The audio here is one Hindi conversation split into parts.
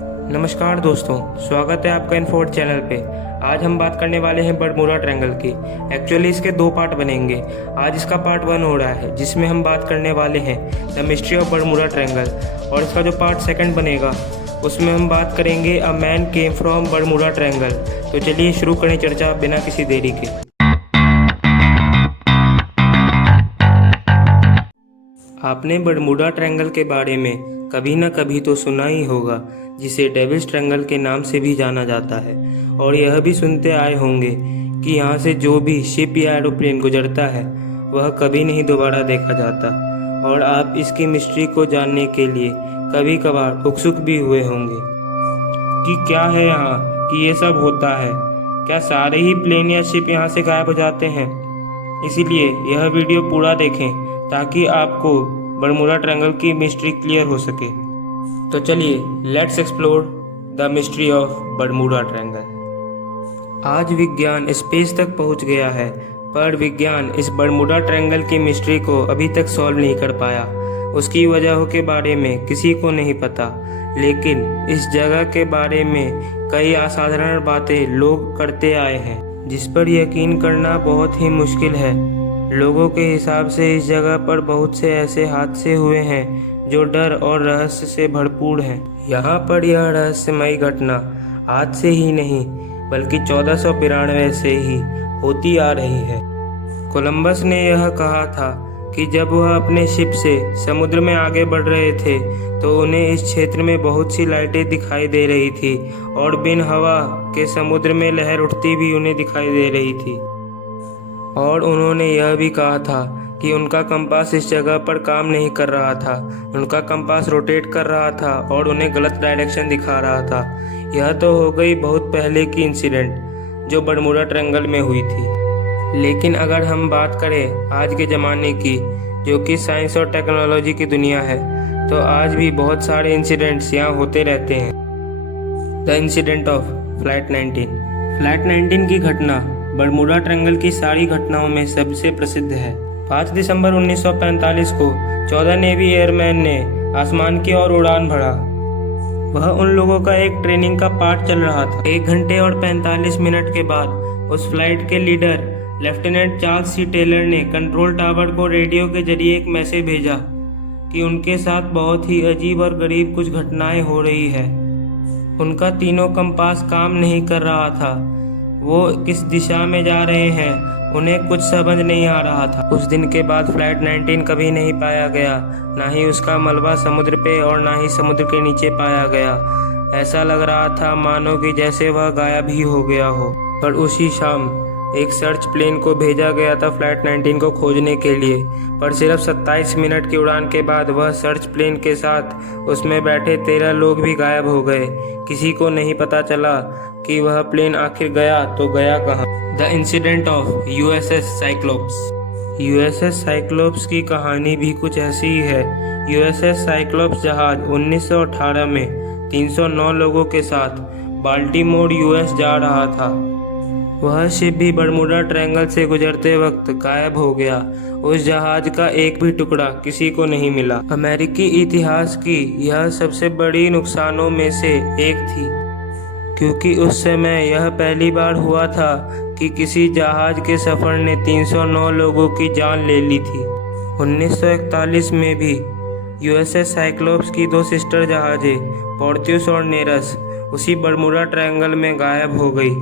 नमस्कार दोस्तों, स्वागत है आपका इन्फोर्ट चैनल पे। आज हम बात करने वाले हैं बरमूडा ट्रायंगल की। एक्चुअली इसके दो पार्ट बनेंगे। आज इसका पार्ट 1 हो रहा है, जिसमें हम बात करने वाले हैं the mystery of Bermuda triangle, और इसका जो पार्ट 2 बनेगा उसमें हम बात करेंगे a man came from Bermuda triangle. तो चलिए शुरू करें चर्चा बिना किसी देरी के। आपने बरमूडा ट्रायंगल के बारे में कभी ना कभी तो सुना ही होगा, जिसे डेविल्स ट्रायंगल के नाम से भी जाना जाता है। और यह भी सुनते आए होंगे कि यहाँ से जो भी शिप या एरोप्लेन गुजरता है वह कभी नहीं दोबारा देखा जाता। और आप इसकी मिस्ट्री को जानने के लिए कभी कभार उत्सुक भी हुए होंगे कि क्या है यहाँ कि ये सब होता है। क्या सारे ही प्लेन या शिप यहाँ से गायब हो जाते हैं? इसीलिए यह वीडियो पूरा देखें ताकि आपको बरमूडा ट्रायंगल की मिस्ट्री क्लियर हो सके। तो चलिए let's explore the mystery of Bermuda triangle. आज विज्ञान स्पेस तक पहुंच गया है, पर विज्ञान इस बरमूडा ट्रायंगल की मिस्ट्री को अभी तक सॉल्व नहीं कर पाया। उसकी वजहों के बारे में किसी को नहीं पता, लेकिन इस जगह के बारे में कई असाधारण बातें लोग करते आए हैं, जिस पर यकीन करना बहुत ही मुश्किल है। लोगों के हिसाब से इस जगह पर बहुत से ऐसे हादसे हुए हैं जो डर और रहस्य से भरपूर हैं। यहाँ पर यह रहस्यमयी घटना आज से ही नहीं बल्कि 1492 से ही होती आ रही है। कोलंबस ने यह कहा था कि जब वह अपने शिप से समुद्र में आगे बढ़ रहे थे तो उन्हें इस क्षेत्र में बहुत सी लाइटें दिखाई दे रही थी, और बिन हवा के समुद्र में लहर उठती भी उन्हें दिखाई दे रही थी। और उन्होंने यह भी कहा था कि उनका कंपास इस जगह पर काम नहीं कर रहा था। उनका कंपास रोटेट कर रहा था और उन्हें गलत डायरेक्शन दिखा रहा था। यह तो हो गई बहुत पहले की इंसिडेंट जो बरमूडा ट्रायंगल में हुई थी। लेकिन अगर हम बात करें आज के ज़माने की, जो कि साइंस और टेक्नोलॉजी की दुनिया है, तो आज भी बहुत सारे इंसिडेंट्स यहाँ होते रहते हैं। The incident of flight 19। Flight 19 की घटना बरमूडा ट्रायंगल की सारी घटनाओं में सबसे प्रसिद्ध है। 5 दिसंबर 1945 को 14 नेवी एयरमैन ने आसमान की ओर उड़ान भरा। वह उन लोगों का एक ट्रेनिंग का पार्ट चल रहा था। 1 घंटे और 45 मिनट के बाद उस फ्लाइट के लीडर लेफ्टिनेंट चार्ल्स सी टेलर ने कंट्रोल टावर को रेडियो के जरिए एक मैसेज भेजा कि उनके साथ बहुत ही अजीब और गरीब कुछ घटनाएं हो रही है। उनका तीनों कंपास काम नहीं कर रहा था। वो किस दिशा में जा रहे हैं उन्हें कुछ समझ नहीं आ रहा था। उस दिन के बाद फ्लाइट 19 कभी नहीं पाया गया, ना ही उसका मलबा समुद्र पे और ना ही समुद्र के नीचे पाया गया। ऐसा लग रहा था मानो कि जैसे वह गायब ही हो गया हो। पर उसी शाम एक सर्च प्लेन को भेजा गया था फ्लाइट 19 को खोजने के लिए, पर सिर्फ 27 मिनट की उड़ान के बाद वह सर्च प्लेन के साथ उसमें बैठे 13 लोग भी गायब हो गए। किसी को नहीं पता चला कि वह प्लेन आखिर गया तो गया कहाँ। The incident of USS cyclops. USS cyclops की कहानी भी कुछ ऐसी ही है। यूएसएस साइक्लोप्स जहाज 1918 में 309 लोगों के साथ बाल्टीमोर यूएस जा रहा था। वह शिप भी बरमूडा ट्रायंगल से गुजरते वक्त गायब हो गया। उस जहाज का एक भी टुकड़ा किसी को नहीं मिला। अमेरिकी इतिहास की यह सबसे बड़ी नुकसानों में से एक थी, क्योंकि उस समय यह पहली बार हुआ था कि किसी जहाज के सफ़र ने 309 लोगों की जान ले ली थी। 1941 में भी यूएसएस साइक्लोप्स की 2 सिस्टर जहाजें पोर्तियस और नेरस उसी बरमूडा ट्रायंगल में गायब हो गई।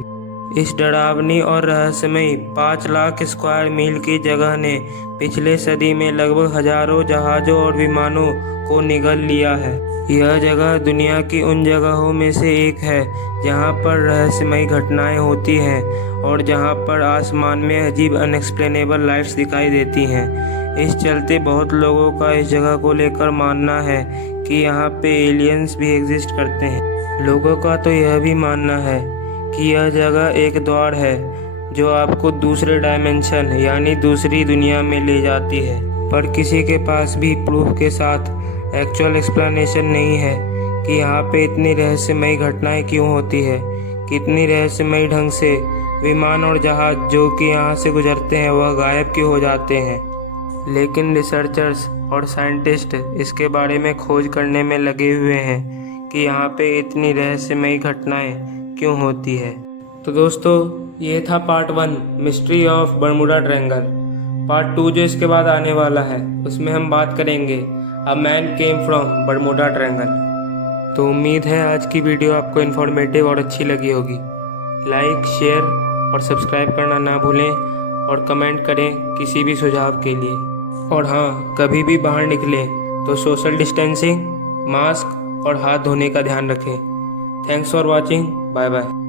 इस डरावनी और रहस्यमयी 5 लाख स्क्वायर मील की जगह ने पिछले सदी में लगभग हजारों जहाज़ों और विमानों को निगल लिया है। यह जगह दुनिया की उन जगहों में से एक है जहां पर रहस्यमयी घटनाएं होती हैं और जहां पर आसमान में अजीब अनएक्सप्लेनेबल लाइट्स दिखाई देती हैं। इस चलते बहुत लोगों का इस जगह को लेकर मानना है कि यहाँ पे एलियंस भी एग्जिस्ट करते हैं। लोगों का तो यह भी मानना है कि यह जगह एक द्वार है जो आपको दूसरे डायमेंशन यानी दूसरी दुनिया में ले जाती है, पर किसी के पास भी प्रूफ के साथ एक्चुअल एक्सप्लेनेशन नहीं है कि यहाँ पे इतनी रहस्यमयी घटनाएं क्यों होती है, कितनी रहस्यमयी ढंग से विमान और जहाज जो कि यहाँ से गुजरते हैं वह गायब क्यों हो जाते हैं। लेकिन रिसर्चर्स और साइंटिस्ट इसके बारे में खोज करने में लगे हुए हैं कि यहाँ पे इतनी रहस्यमयी घटनाएं क्यों होती है। तो दोस्तों, ये था part 1 mystery of Bermuda triangle. Part 2 जो इसके बाद आने वाला है उसमें हम बात करेंगे a man came from Bermuda triangle. तो उम्मीद है आज की वीडियो आपको इन्फॉर्मेटिव और अच्छी लगी होगी। लाइक, शेयर और सब्सक्राइब करना ना भूलें और कमेंट करें किसी भी सुझाव के लिए। और हाँ, कभी भी बाहर निकलें तो सोशल डिस्टेंसिंग, मास्क और हाथ धोने का ध्यान रखें। Thanks for watching. Bye bye.